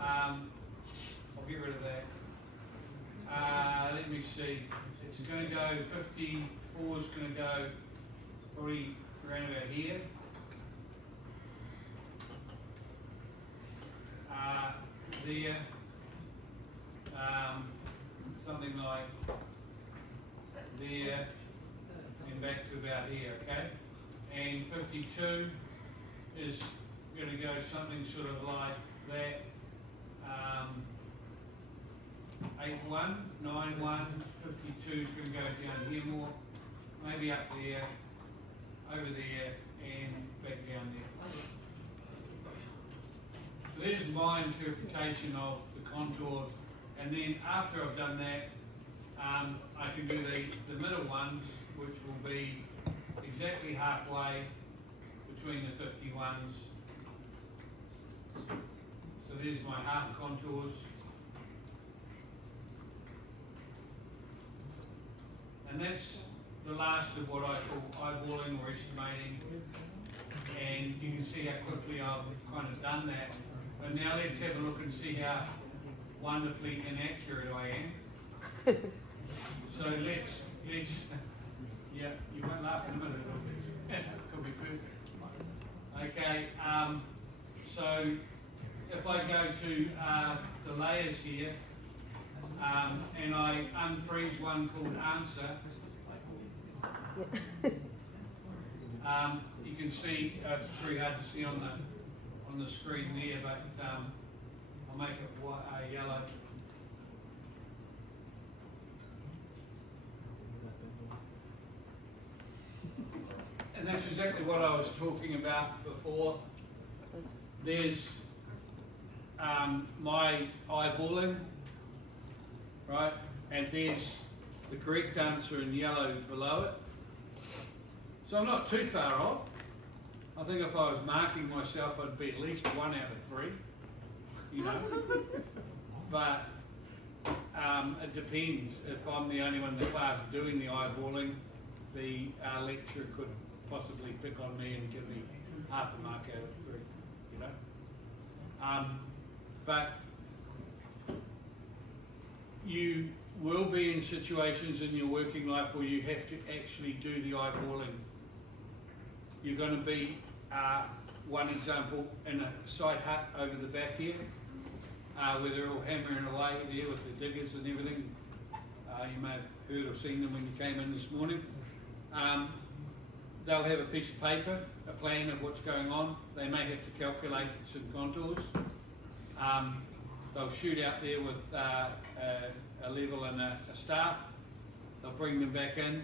I'll get rid of that. Let me see. It's going to go 54 is going to go probably around about here. There. Something like there and back to about here, okay? And 52 is going to go something sort of like that. 81, 91, 52 is going to go down here more, maybe up there, over there, and back down there. So there's my interpretation of the contours, and then after I've done that, I can do the middle ones, which will be exactly halfway between the 51s. So there's my half contours. And that's the last of what I call eyeballing or estimating. And you can see how quickly I've kind of done that. But now let's have a look and see how wonderfully inaccurate I am. So let's yeah, you won't laugh in a minute, could be perfect. Okay, so if I go to the layers here, and I unfreeze one called answer, you can see it's very hard to see on the screen there, but I'll make it yellow. And that's exactly what I was talking about before. There's my eyeballing, right? And there's the correct answer in yellow below it. So I'm not too far off. I think if I was marking myself, I'd be at least 1 out of 3, you know. But it depends. If I'm the only one in the class doing the eyeballing, the lecturer could possibly pick on me and give me half a mark out of 3, you know. But you will be in situations in your working life where you have to actually do the eyeballing. You're going to be, one example, in a site hut over the back here, where they're all hammering away there with the diggers and everything. You may have heard or seen them when you came in this morning. They'll have a piece of paper, a plan of what's going on. They may have to calculate some contours. They'll shoot out there with a level and a staff. They'll bring them back in,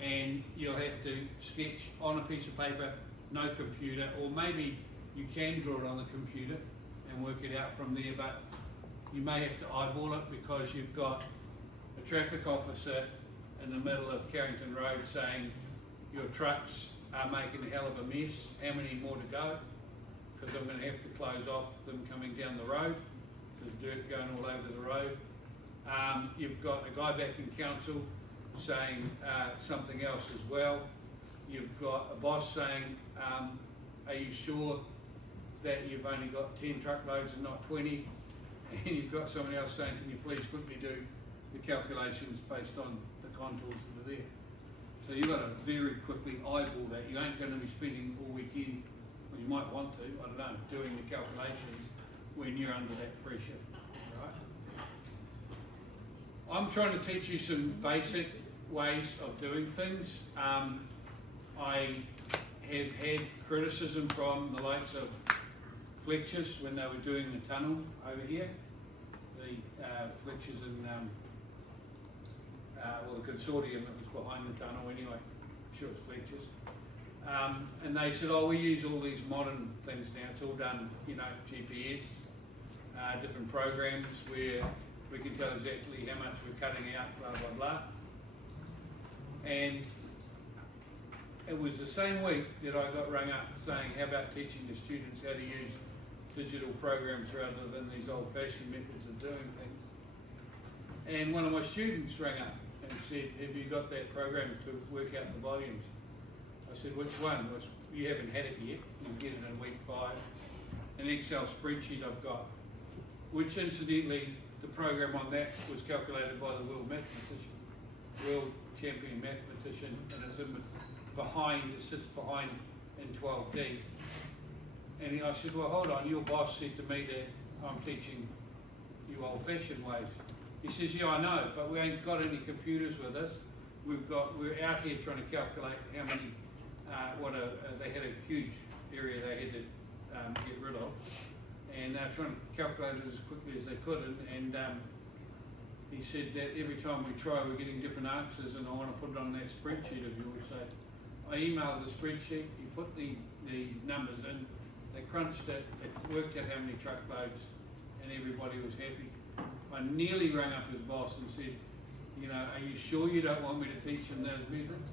and you'll have to sketch on a piece of paper, no computer, or maybe you can draw it on the computer and work it out from there, but you may have to eyeball it because you've got a traffic officer in the middle of Carrington Road saying your trucks are making a hell of a mess, how many more to go? Because I'm going to have to close off them coming down the road. There's dirt going all over the road. You've got a guy back in council saying something else as well. You've got a boss saying, are you sure that you've only got 10 truckloads and not 20? And you've got someone else saying, can you please quickly do the calculations based on the contours that are there? So you've got to very quickly eyeball that. You ain't going to be spending all weekend, well, you might want to, I don't know, doing the calculations when you're under that pressure, right? I'm trying to teach you some basic ways of doing things. I have had criticism from the likes of Fletcher's when they were doing the tunnel over here. The Fletcher's and well, the consortium that was behind the tunnel anyway, I'm sure it's Fletcher's. And they said, oh, we use all these modern things now, it's all done, you know, GPS, different programs where we can tell exactly how much we're cutting out, blah, blah, blah. And it was the same week that I got rung up saying, how about teaching the students how to use digital programs rather than these old-fashioned methods of doing things. And one of my students rang up and said, have you got that program to work out the volumes? I said, which one? Well, you haven't had it yet, you'll get it in week 5. An Excel spreadsheet I've got. which incidentally, the program on that was calculated by the world champion mathematician, and it's it sits behind in 12D. And I said, well, hold on, your boss said to me that I'm teaching you old-fashioned ways. He says, yeah, I know, but we ain't got any computers with us. We're out here trying to calculate how many, they had a huge area they had to get rid of, and they're trying to calculate it as quickly as they could, and he said that every time we try, we're getting different answers, and I want to put it on that spreadsheet of yours. So I emailed the spreadsheet, he put the numbers in, they crunched it, they worked out how many truckloads, and everybody was happy. I nearly rang up his boss and said, you know, are you sure you don't want me to teach him those methods?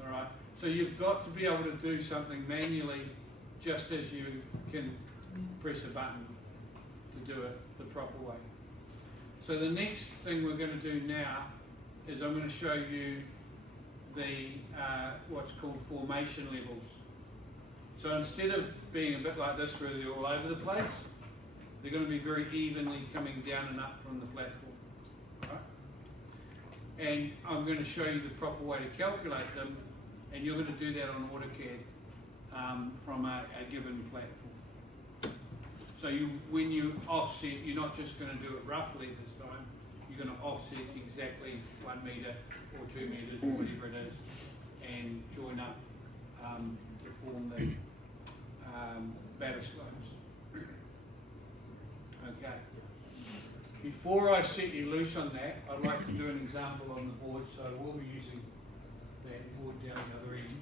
All right. So you've got to be able to do something manually, just as you can press a button to do it the proper way. So the next thing we're going to do now is I'm going to show you the what's called formation levels. So instead of being a bit like this where they're all over the place, they're going to be very evenly coming down and up from the platform. Right? And I'm going to show you the proper way to calculate them, and you're going to do that on AutoCAD from a given platform. So when you offset, you're not just going to do it roughly this time, you're going to offset exactly 1 metre or 2 metres or whatever it is, and join up to form the batter slopes. Okay. Before I set you loose on that, I'd like to do an example on the board, so we'll be using that board down the other end.